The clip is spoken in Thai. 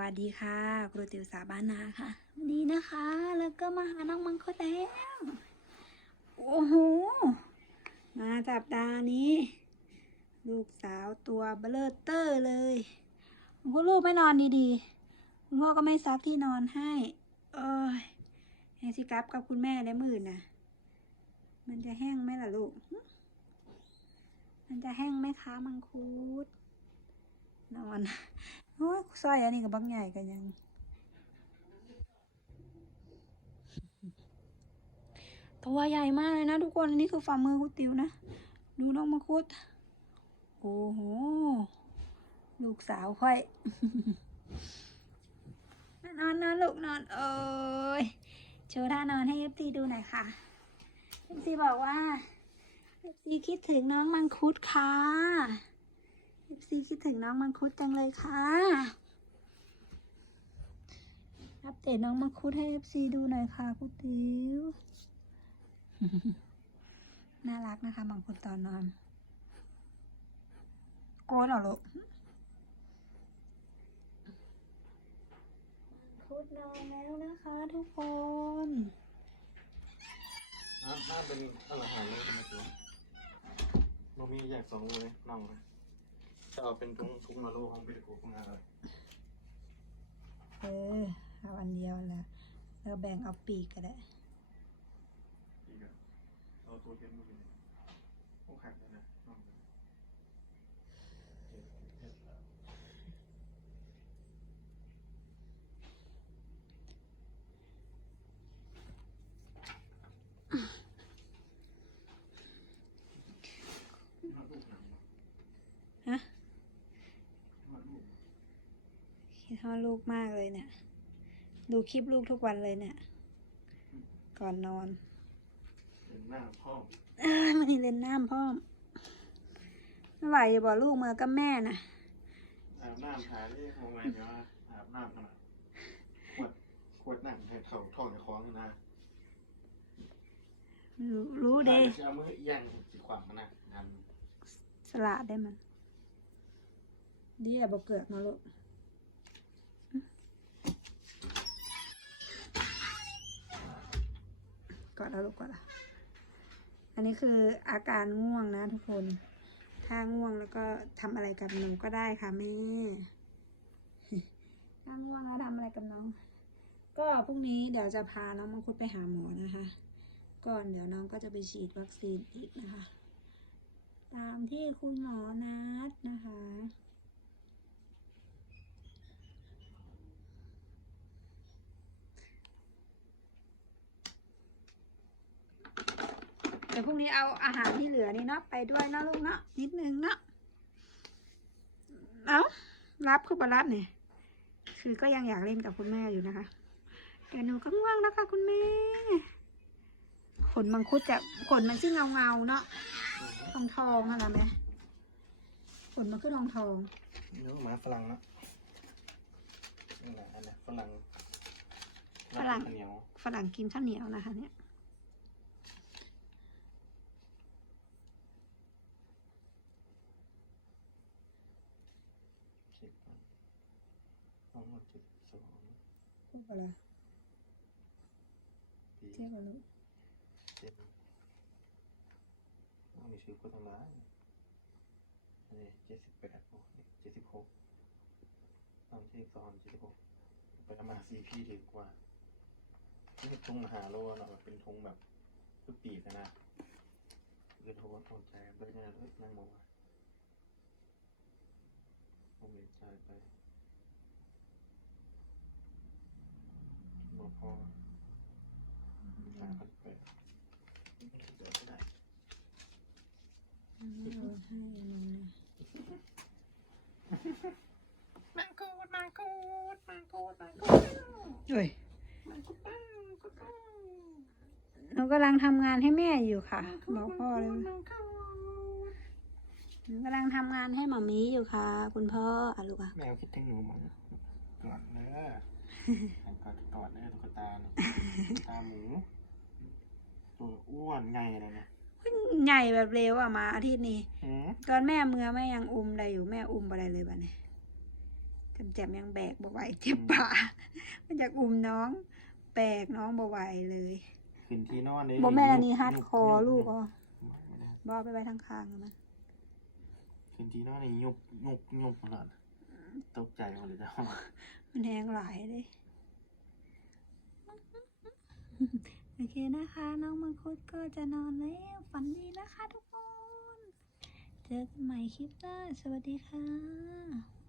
วัสดีค่ะครูติวสาบ้านนาค่ะวันนี้นะคะ แล้วก็มาหาน้องมังคุดแล้วโอ้โหมาจับดาห์นี้ ลูกสาวตัวเบลอเตอร์เลยคุณพ่อลูกไม่นอนดีๆคุณพ่อก็ไม่ซักที่นอนให้ เอ้ยให้สิกับกับคุณแม่ได้มื่นนะมันจะแห้งไหมล่ะลูก มันจะแห้งไหมคะมังคุดนอน โอ้ยสร้อยอันนี้กับบักใหญ่กันยัง ตัวใหญ่มากเลยนะทุกคนอันนี้คือฝ่ามือกุติวนะ ดูน้องมังคุด โอ้โห ลูกสาวค่อย นอนนอนลูกนอนเอ้ยโชว์ท่านอนให้เอฟซีดูหน่อยค่ะเอฟซีบอกว่าเอฟซีคิดถึงน้องมังคุดค่ะ อฟซีคิดถึงน้องมังคุดจังเลยค่ะ อัปเดตน้องมังคุดให้เอฟซีดูหน่อยค่ะคุติวน่ารักนะคะมังคุดตอนนอน โกรธเหรอลูกพุดนอนแล้วนะคะทุกคนน้าเป็นอะไรหารเลยนะจ๊ะโนมีอยากสองเลยน้องเลย จะเอาเป็นทุงทุงมาโลของบิดกูของอะไรเออเอาอันเดียวแหละแล้วแบ่งเอาปีกก็ได้อีกอะเอาตัวเทียมมาเลยโอ้ขัดเลยนะน้องเลย ฮะ คิดฮอดลูกมากเลยเนี่ย ดูคลิปลูกทุกวันเลยเนี่ย ก่อนนอนเป็นหน้าพ่อเอ้ยมันนี่เล่นน้ำพ่อมไม่ไหวอย่าบอกลูกมากับแม่นะอาบน้ำหาที่โรงแรมเดี๋ยวว่าอาบน้ำขนาดขวดขวดน้ำให้เท่าท้องในคล้องนะรู้รู้เด้จะเอามือเอียงสีขวางมันนะทสละได้มันเดียวบอกเกิดมาลูก กอดแล้วลูกกอดแล้วอันนี้คืออาการง่วงนะทุกคน ถ้าง่วงแล้วก็ทำอะไรกับน้องก็ได้ค่ะแม่ถ้าง่วงแล้วทำอะไรกับน้อง ก็พรุ่งนี้เดี๋ยวจะพาน้องมังคุดไปหาหมอนะคะ ก่อนเดี๋ยวน้องก็จะไปฉีดวัคซีนอีกนะคะ ตามที่คุณหมอนัดนะคะ เดี๋ยวพรุ่งนี้เอาอาหารที่เหลือนี่เนาะไปด้วยเนาะลูกเนาะนิดนึงเนาะเอารับคือบรับเนี่ยคือก็ยังอยากเล่นกับคุณแม่อยู่นะคะแต่หนูก็ง่วงนะคะคุณแม่ขนมังคุดจะขนมันชื่อเงาเงาๆเนาะทองทองอะไรไหมขนมันคือทองทองำเนื้อหมาฝรั่งนะนี่แหละอันนี้ฝรั่งเหนียวฝรั่งกินข้าวเหนียวนะคะเนี่ย สิบ สองหมดสิบสองพูดอะไรปีเทียบกับลูกเจ็ดต้องมีชื่อโฆษณาอันนี้เจ็ดสิบแปดโอ้เจ็ดสิบหกต้องที่สองเจ็ดสิบหกไปประมาณสี่พี่ถึงกว่านี่เป็นทงหาโลเนาะแบบเป็นทงแบบคือปีกอะนะคือโทนโอนใจด้วยนะด้วยนั่งมองว่าผมเห็นใจไปบอก พอสามพันแปดเดี๋ยวก็ได้เอาให้อันนึงนะมังคุดมังคุดมังคุดมังคุดเฮ้ยมังคุดปังมังคุดปังหนูกำลังทำงานให้แม่อยู่ค่ะ บอกพ่อเลยหนูกำลังทำงานให้หมามีอยู่ค่ะ คุณพ่ออะลูกอะแมวคิดถึงหนูหมั้งกอดเนอก อดกอดเนื้อตุ๊กตาเนี่ยตาหมู ตัวอ้วนไงเลยเนี่ยใหญ่แบบเร็วอะมาอาทิตย์นี้ หืมตอนแม่เมื่อแม่ยังอุ้มอะไรอยู่แม่อุ้มอะไรเลยบ้านี้แต่แจมๆยังแบกบ่ไหวเจ็บป่ามันอยากอุ้มน้องแบกน้องบ่ไหวเลยขึ้นที่นอนเลยบ่แม่นอันนี้ฮัดคอยุบลูกยุบอ๋อไม่ได้บ่ไปไว้ทางคางมัน ขึ้นที่นอนนี่ยุบยุบยุบขนาด ตกใจหมดเลยจ้ามันแหงหลายเลยโอเคนะคะ น้องมังคุดก็จะนอนแล้วฝันดีนะคะทุกคน เจอกันใหม่คลิปหน้าสวัสดีค่ะ